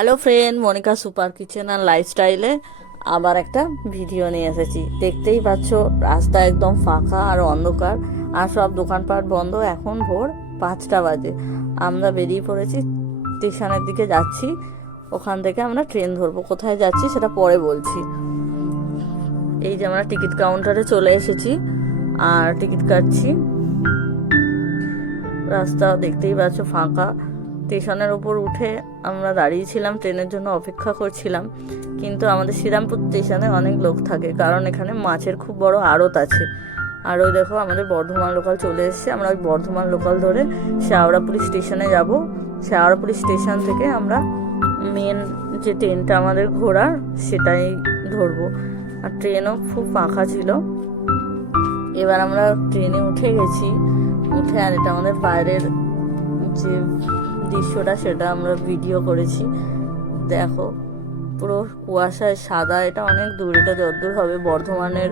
Hello friend, Monica super kitchen আর লাইফস্টাইলে আবার একটা ভিডিও নিয়ে এসেছি। দেখতেই পাচ্ছ রাস্তা একদম ফাঁকা আর অন্ধকার, আর সব দোকানপাট বন্ধ। এখন ভোর 5টা বাজে। আমরা বেরিয়ে পড়েছি, স্টেশনের দিকে যাচ্ছি। ওখান থেকে আমরা ট্রেন ধরবো। কোথায় যাচ্ছি সেটা পরে বলছি। এই যে আমরা টিকিট কাউন্টারে চলে এসেছি আর টিকিট কাটছি। রাস্তা দেখতেই পাচ্ছ ফাঁকা। স্টেশনের ওপর উঠে আমরা দাঁড়িয়েছিলাম, ট্রেনের জন্য অপেক্ষা করছিলাম। কিন্তু আমাদের শ্রীরামপুর স্টেশনে অনেক লোক থাকে, কারণ এখানে মাছের খুব বড় আড়ত আছে। আর ওই দেখো আমাদের বর্ধমান লোকাল চলে এসেছে। আমরা ওই বর্ধমান লোকাল ধরে শেওড়াপুলি স্টেশনে যাব। শেওড়াপুলি স্টেশন থেকে আমরা মেন যে ট্রেনটা আমাদের ঘোরার সেটাই ধরবো। আর ট্রেনও খুব ফাঁকা ছিল। এবার আমরা ট্রেনে উঠে গেছি। উঠে আর এটা আমাদের বাইরের যে দৃশ্যটা সেটা আমরা ভিডিও করেছি। দেখো পুরো কুয়াশায় সাদা। এটা অনেক দূর, এটা যতদূর হবে বর্ধমানের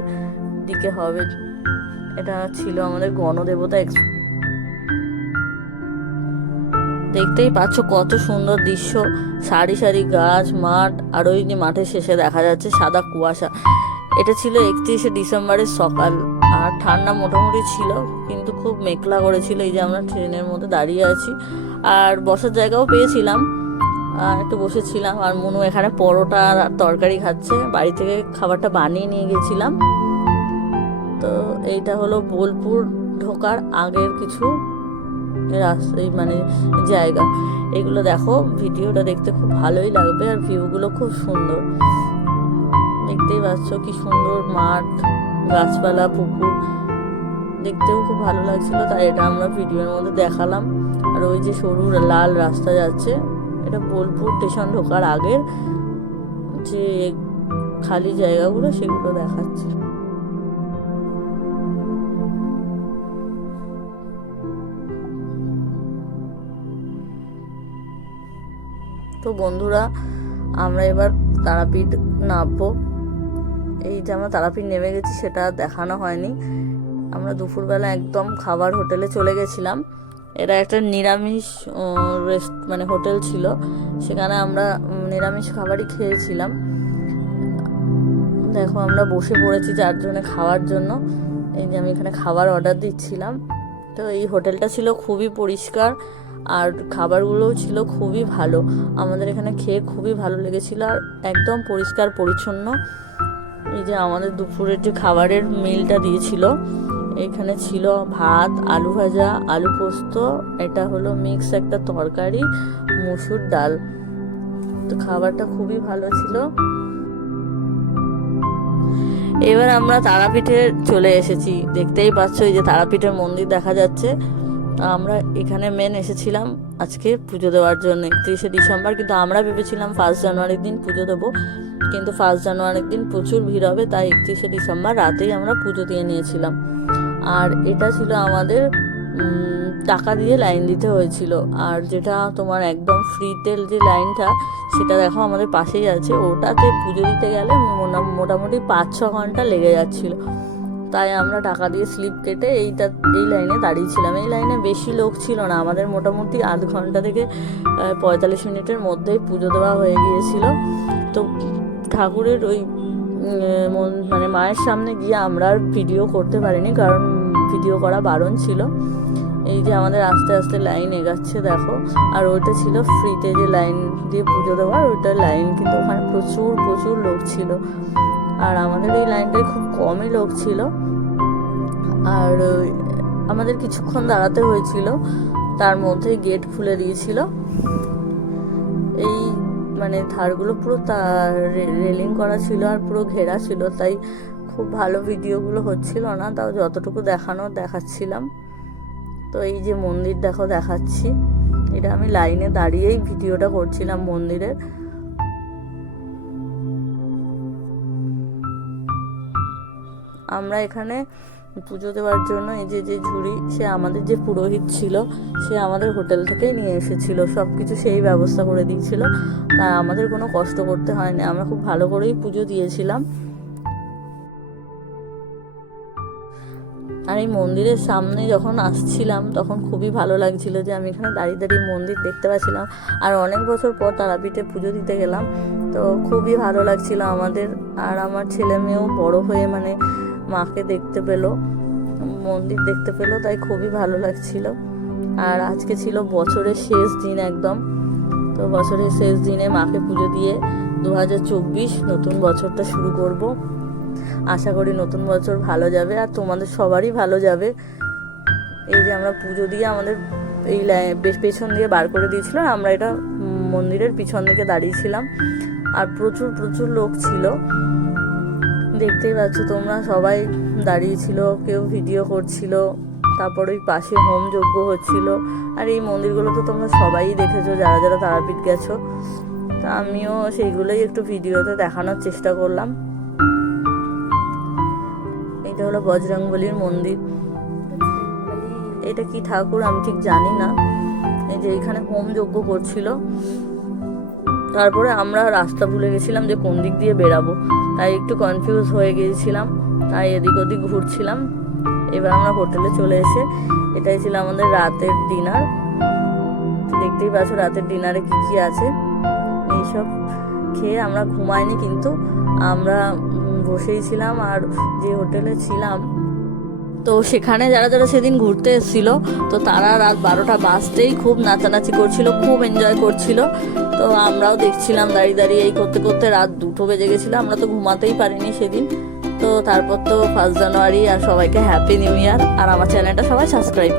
দিকে হবে। এটা ছিল আমাদের গণদেবতা এক্সপ্রেস। দেখতেই পাচ্ছ কত সুন্দর দৃশ্য, সারি সারি গাছ, মাঠ, আর ওই যে মাঠের শেষে দেখা যাচ্ছে সাদা কুয়াশা। এটা ছিল 31শে ডিসেম্বরের সকাল, আর ঠান্ডা মোটামুটি ছিল, কিন্তু খুব মেঘলা করেছিল। এই যে আমরা ট্রেনের মধ্যে দাঁড়িয়ে আছি, আর বসার জায়গাও পেয়েছিলাম, একটু বসেছিলাম। আর মনু এখানে পরোটা আর তরকারি খাচ্ছে, বাড়ি থেকে খাবারটা বানিয়ে নিয়ে গেছিলাম। তো এইটা হলো বোলপুর ঢোকার আগের কিছু রাস্তায় মানে জায়গা। এগুলো দেখো, ভিডিওটা দেখতে খুব ভালোই লাগবে, আর ভিউগুলো খুব সুন্দর। দেখতেই পাচ্ছ কি সুন্দর মাঠ, গাছপালা, পুকুর, দেখতেও খুব ভালো লাগছিল। তাই এটা আমরা ভিডিওর মধ্যে দেখালাম। আর ওই যে সরু লাল রাস্তা যাচ্ছে, এটা বোলপুর স্টেশন ঢোকার আগের যে খালি জায়গাগুলো সেগুলো দেখাচ্ছে। তো বন্ধুরা, আমরা এবার তারাপীঠ নামবো। এই যে আমরা তারাপীঠ নেমে গেছি, সেটা দেখানো হয়নি। আমরা দুপুরবেলা একদম খাবার হোটেলে চলে গেছিলাম। এটা একটা নিরামিষ মানে হোটেল ছিল, সেখানে আমরা নিরামিষ খাবারই খেয়েছিলাম। দেখো আমরা বসে পড়েছি 4 জনে খাওয়ার জন্য। এই যে আমি এখানে খাবার অর্ডার দিচ্ছিলাম। তো এই হোটেলটা ছিল খুবই পরিষ্কার, আর খাবারগুলোও ছিল খুবই ভালো। আমাদের এখানে খেয়ে খুবই ভালো লেগেছিল, আর একদম পরিষ্কার পরিচ্ছন্ন। এই যে আমাদের দুপুরের যে খাবারের মিলটা দিয়েছিল, এখানে ছিল ভাত, আলু ভাজা, আলু পোস্ত, এটা হলো মিক্স একটা তরকারি, মসুর ডাল। তো খাবারটা খুবই ভালো ছিল। এবার আমরা তারাপীঠে চলে এসেছি। দেখতেই পাচ্ছ এই যে তারাপীঠের মন্দির দেখা যাচ্ছে। আমরা এখানে মেন এসেছিলাম আজকে পুজো দেওয়ার জন্য, 31শে ডিসেম্বর। কিন্তু আমরা ভেবেছিলাম 1 জানুয়ারির দিন পুজো দেবো, কিন্তু 1 জানুয়ারির দিন প্রচুর ভিড় হবে, তাই 31শে ডিসেম্বর রাতেই আমরা পুজো দিয়ে নিয়েছিলাম। আর এটা ছিল আমাদের টাকা দিয়ে লাইন দিতে হয়েছিল। আর যেটা তোমার একদম ফ্রিতে যে লাইনটা, সেটা দেখো আমাদের পাশেই আছে। ওটাতে পুজো দিতে গেলে মোটামুটি 5-6 ঘন্টা লেগে যাচ্ছিল। তাই আমরা টাকা দিয়ে স্লিপ কেটে এই লাইনে দাঁড়িয়েছিলাম। এই লাইনে বেশি লোক ছিল না, আমাদের মোটামুটি আধ ঘন্টা থেকে 45 মিনিটের মধ্যেই পুজো দেওয়া হয়ে গিয়েছিল। তো ঠাকুরের ওই মানে মায়ের সামনে গিয়ে আমরা আর ভিডিও করতে পারিনি, কারণ ভিডিও করা বারণ ছিল। এই যে আমাদের আস্তে আস্তে লাইন এগাচ্ছে দেখো। আর ওইটা ছিল ফ্রিতে যে লাইন দিয়ে পুজো দেওয়ার, ওইটার লাইন, কিন্তু ওখানে প্রচুর প্রচুর লোক ছিল। আর আমাদের এই লাইনটায় খুব কমই লোক ছিল। আর আমাদের কিছুক্ষণ দাঁড়াতে হয়েছিল, তার মধ্যে গেট খুলে দিয়েছিল। এই মানে ধারগুলো পুরো রেলিং করা ছিল, আর পুরো ঘেরা ছিল, তাই খুব ভালো ভিডিওগুলো হচ্ছিল না। তাও যতটুকু দেখাচ্ছিলাম। তো এই যে মন্দির দেখো দেখাচ্ছি, এটা আমি লাইনে দাঁড়িয়েই ভিডিওটা করছিলাম মন্দিরের। আমরা এখানে পুজো দেওয়ার জন্য এই যে ঝুড়ি, সে আমাদের যে পুরোহিত ছিল, সে আমাদের হোটেল থেকেই নিয়ে এসেছিল। সব কিছু সেই ব্যবস্থা করে দিয়েছিল, তাই আমাদের কোনো কষ্ট করতে হয়নি। আমরা খুব ভালো করেই পুজো দিয়েছিলাম। আর এই মন্দিরের সামনে যখন আসছিলাম তখন খুবই ভালো লাগছিল যে আমি এখানে দাঁড়িয়ে দাঁড়িয়ে মন্দির দেখতে পাচ্ছিলাম। আর অনেক বছর পর তারাপীঠে পুজো দিতে গেলাম, তো খুবই ভালো লাগছিল আমাদের। আর আমার ছেলে মেয়েও বড় হয়ে মানে মাকে দেখতে পেলো, মন্দির দেখতে পেলো, তাই খুবই ভালো লাগছিল। আর আজকে ছিল বছরের শেষ দিন একদম, তো বছরের শেষ দিনে মাকে পুজো দিয়ে 2024 নতুন বছরটা শুরু করব। আশা করি নতুন বছর ভালো যাবে আর তোমাদের সবারই ভালো যাবে। এই যে আমরা পুজো দিয়ে আমাদের এই পেছন দিয়ে বার করে দিয়েছিল, আমরা এটা মন্দিরের পিছন দিকে দাঁড়িয়েছিলাম। আর প্রচুর প্রচুর লোক ছিল, দেখতেই পাচ্ছ তোমরা, সবাই দাঁড়িয়েছিল, কেউ ভিডিও করছিল। তারপর ওই পাশে হোম যজ্ঞ হচ্ছিল। আর এই মন্দিরগুলো তো তোমরা সবাই দেখেছো যারা যারা তারাপীঠ গেছো, তা আমিও সেইগুলোই একটু ভিডিওতে দেখানোর চেষ্টা করলাম। এটা হলো বজরংবলীর মন্দির। এটা কি ঠাকুর আমি ঠিক জানি না। এই যে এখানে হোম যজ্ঞ করছিল। তারপরে আমরা রাস্তা ভুলে গেছিলাম যে কোন দিক দিয়ে বেরাবো, তাই একটু কনফিউজ হয়ে গিয়েছিলাম, তাই এদিক ওদিক ঘুরছিলাম। এবার আমরা হোটেলে চলে এসে, এটাই ছিল আমাদের রাতের ডিনার। দেখতেই পাচ্ছ রাতের ডিনারে কি কি আছে। এইসব খেয়ে আমরা ঘুমাইনি, কিন্তু আমরা বসেই ছিলাম। আর যে হোটেলে ছিলাম, তো সেখানে যারা যারা সেদিন ঘুরতে এসেছিল, তো তারা রাত 12টা বাজতেই খুব নাচানাচি করছিল, খুব এনজয় করছিল। তো আমরাও দেখছিলাম দাঁড়িয়ে দাঁড়িয়ে, এই করতে করতে রাত 2টো বেজে গেছিলো। আমরা তো ঘুমাতেই পারিনি সেদিন। তো তারপর তো 1 জানুয়ারি, আর সবাইকে হ্যাপি নিউ ইয়ার। আর আমার চ্যানেলটা সবাই সাবস্ক্রাইব